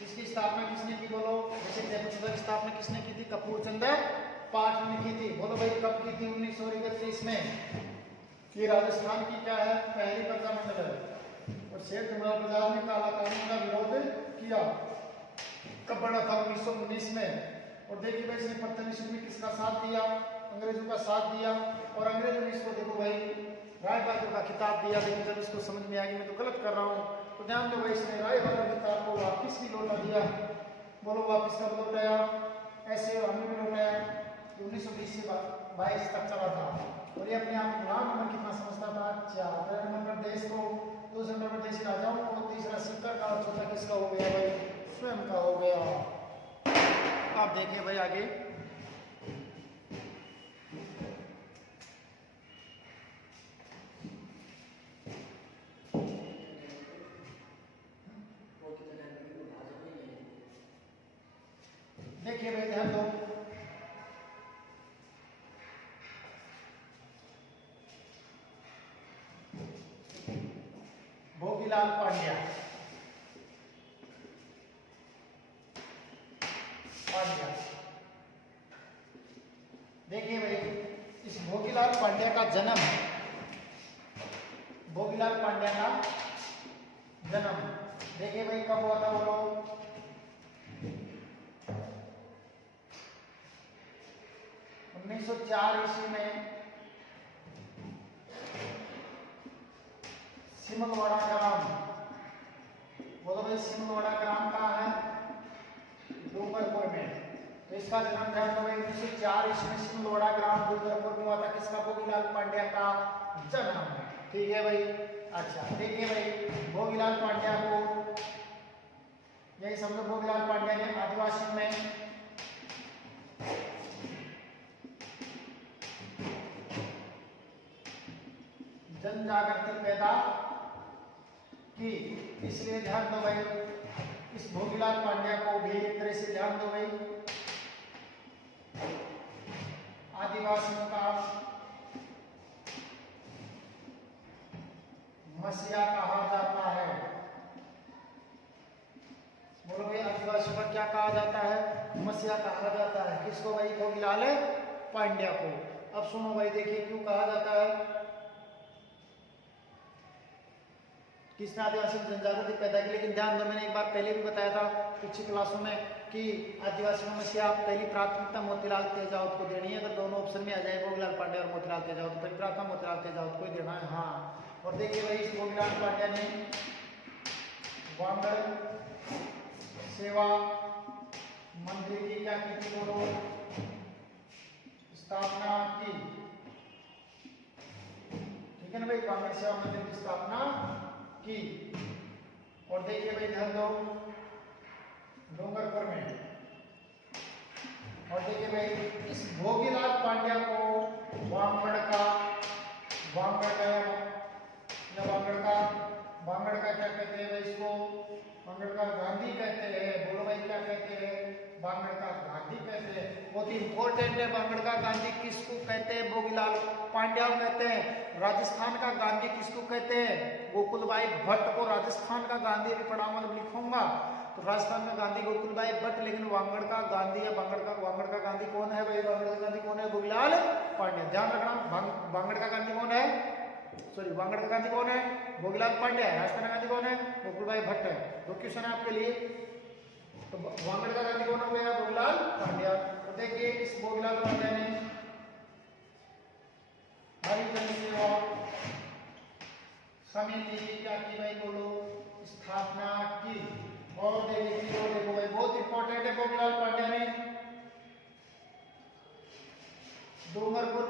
इसकी स्थापना किसने की? बोलो। जैसे जयपुर प्रजा की स्थापना किसने की थी? कपूर चंद पाठक ने की थी। बोलो भाई, कब की थी? 1931 में। ये राजस्थान की क्या है? पहली प्रजामंडल है। और शेर कृष्णालाल बजाज ने काला कानून का विरोध किया। कब बना था? 1919 में। और देखिए भाई, इसने प्रथम विश्व में किसका साथ दिया? अंग्रेजों का साथ दिया। और अंग्रेजों ने इसको देखो भाई राय बहादुर का खिताब दिया। लेकिन जब इसको समझ में आ गया मैं तो गलत कर रहा हूँ, तो ध्यान दो भाई, इसने राय बहादुर खिताब को वापिस भी लौटा दिया। बोलो वापिस कब लौटाया? ऐसे हमने भी लौटाया 1920 से 22 तक चला था। और ये अपने आप गुलाम नंबर कितना समझता था? 4। पहले नंबर देश को, दूसरे नंबर देश के राजाओं को, तीसरा सिक्कर का, और चौथा किसका हो गया भाई? स्वयं का हो गया। आप देखिए भाई आगे, देखिए भाई ध्यान दो। भोगीलाल पांड्या, देखिए भाई, इस भोगीलाल पांड्या का जन्म, भोगीलाल पांड्या का जन्म देखिए भाई कब हुआ था? बोलो 1904 ईस्वी में सिमलवाड़ा ग्राम। बोलो भाई, सिमलवाड़ा ग्राम कहाँ है? डूंगरपुर में। तो इसका जन्म था 1904 ईस्वी में सिमलवाड़ा ग्राम डूंगरपुर में हुआ था। किसका? भोगीलाल पांड्या का जन्म। ठीक है भाई, अच्छा देखिए भाई, भोगीलाल पांड्या को, यही समझो भोगीलाल पांड्या ने आदिवासियों में जन जागृति पैदा की। इसलिए ध्यान दो भाई, इस भोगीलाल पांड्या को भी एक तरह से ध्यान दो भाई, आदिवासियों का मसीहा कहा जाता है। बोलो भाई, आदिवासियों का क्या कहा जाता है? मसीहा कहा जाता है। किसको भाई? भोगीलाल पांड्या को। अब सुनो भाई, देखिए क्यों कहा जाता है। किसने आदिवासी में जनजागृति पैदा की? लेकिन ध्यान दो, मैंने एक बार पहले भी बताया था पिछली क्लासों में कि आदिवासियों में से आप पहली प्राथमिकता मोतीलाल तेजावत को देनी है। अगर दोनों ऑप्शन में आ जाए भोगीलाल पांड्या और मोतीलाल तेजावत, तो पहली प्राथमिकता मोतीलाल तेजावत को ही देना है। हाँ, और देखिए भाई, इस भोगीलाल पांड्या ने वांगड़ सेवा मंदिर की क्या की थी? बोलो, स्थापना की। ठीक है ना भाई, वांगड़ सेवा मंदिर की स्थापना की। और देखिए भाई, ध्यान दो, डूंगरपुर में। और देखिए भाई, इस भोगीलाल पांड्या को वांगड़ का क्या कहते हैं भाई? इसको वांगड़ का गांधी कहते हैं। बोलो भाई, क्या कहते हैं? वांगड़ का गांधी कहते हैं। बहुत इंपॉर्टेंट है, वांगड़ का गांधी किसको कहते हैं? भोगीलाल पांड्या कहते हैं। राजस्थान का गांधी किसको कहते हैं? गोकुलभाई भट्ट को राजस्थान का गांधी अभी पढ़ा मतलब लिखूंगा तो राजस्थान में गांधी गोकुलभाई भट्ट, लेकिन वांगड़ का गांधी या वांगड़ का गांधी कौन है भाई? वांगड़ का गांधी कौन है? भोगीलाल पांड्या। ध्यान रखना, वांगड़ का गांधी कौन है? सॉरी, वांगड़ का गांधी कौन है? भोगीलाल पांड्या है। राजस्थान का गांधी कौन है? गोकुलभाई भट्ट है। दो क्वेश्चन है आपके लिए। तो वांगड़ का गांधी कौन हो गया? भोगीलाल पांड्या। तो देखिए, इस भोगीलाल पांड्या ने हरिजन सेवा समिति की क्या की भाई? बोलो, स्थापना की। और देखिए, देखो भाई, बहुत इंपॉर्टेंट है, भोगीलाल पांड्या ने डूंगरपुर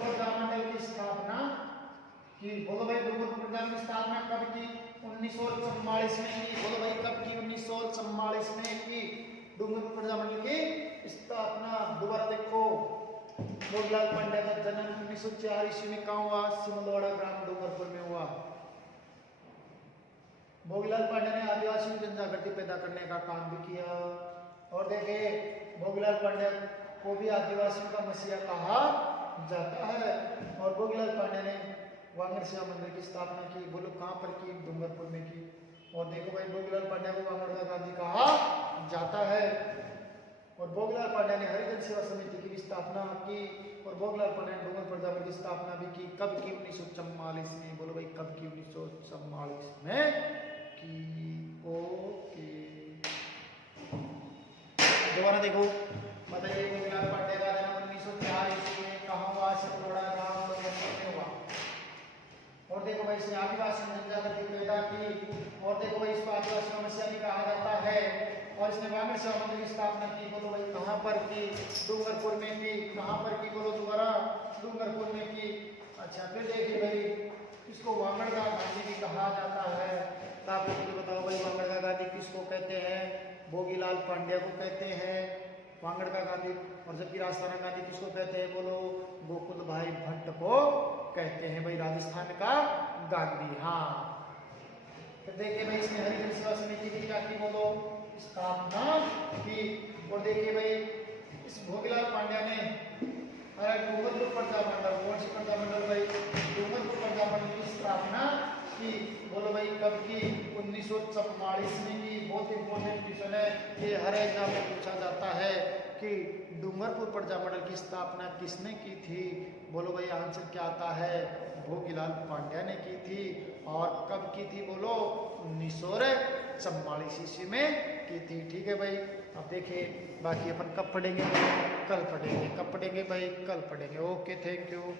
प्रजामंडल की स्थापना की। बोलो भाई, डूंगरपुर प्रजामंडल की स्थापना कब की? 1944 में की। बोलो भाई, कब की? 1944 में की डूंगरपुर प्रजामंडल की स्थापना। दोबारा देखो, भोगीलाल पांड्या का जन्म 1904 ईस्वी में कहाँ हुआ? सिमलवाड़ा ग्राम डूंगरपुर में हुआ। भोगीलाल पांड्या ने आदिवासियों में जनजागृति पैदा करने का काम भी किया। और देखिए, भोगीलाल पांड्या को भी आदिवासियों का मसीहा कहा जाता है। और भोगीलाल पांड्या ने वांगड़ सेवा मंदिर की स्थापना की। बोलो, कहाँ पर की? डूंगरपुर में की। और देखो भाई, भोगीलाल पांड्या को वांगड़ का गांधी कहा जाता है। और भोगीलाल पांड्या ने हरिजन सेवा समिति की भी स्थापना की। और भोगीलाल पांड्या ने डूंगरपुर प्रजामंडल की स्थापना भी की। कब की? 1944 में। बोलो भाई, कब की? 1944 में की। ओके, दोबारा देखो, बताइए, भोगीलाल पांड्या का जन्म 1904 ईस्वी में कहाँ हुआ? सिमलवाड़ा ग्राम डूंगरपुर में हुआ। और देखो भाई, इसने आदिवासी जनजागृति पैदा की। और देखो भाई, इसको आदिवासी समस्या भी कहा जाता है। और इसने वांगड़ सेवा मंदिर की स्थापना की। बोलो भाई, कहाँ पर की? डूंगरपुर में की। कहाँ पर की? बोलो दोबारा, डूंगरपुर में की। अच्छा, फिर देखिए भाई, इसको वांगड़ का गांधी भी कहा जाता है। तो आप मुझे बताओ भाई, वांगड़ का गांधी किसको कहते हैं? भोगीलाल पांड्या को कहते हैं वांगड़ का गांधी। और जबकि राजस्थान का गांधी किसको कहते हैं? बोलो, गोकुलभाई भट्ट को कहते हैं भाई, राजस्थान का गांधी। हाँ, तो देखिए भाई, इसने हरिजन सेवा समिति की क्या की? बोलो, स्थापना की। और देखिए भाई, इस भोगीलाल पांड्या ने डूंगरपुर प्रजामंडल, कौन सी प्रजामंडल भाई? डूंगरपुर प्रजामंडल की स्थापना की। बोलो भाई, कब की? 1944 में की। बहुत इंपॉर्टेंट क्वेश्चन है ये, हर एग्जाम में पूछा जाता है कि डूंगरपुर प्रजामंडल की स्थापना किसने की थी? बोलो भाई, आंसर क्या आता है? भोगीलाल पांड्या ने की थी। और कब की थी? बोलो, 1944 ईस्वी में की थी। ठीक है भाई, अब देखिए बाकी अपन कब पढ़ेंगे? कल पढ़ेंगे। कब पढ़ेंगे भाई? कल पढ़ेंगे। Okay, thank you.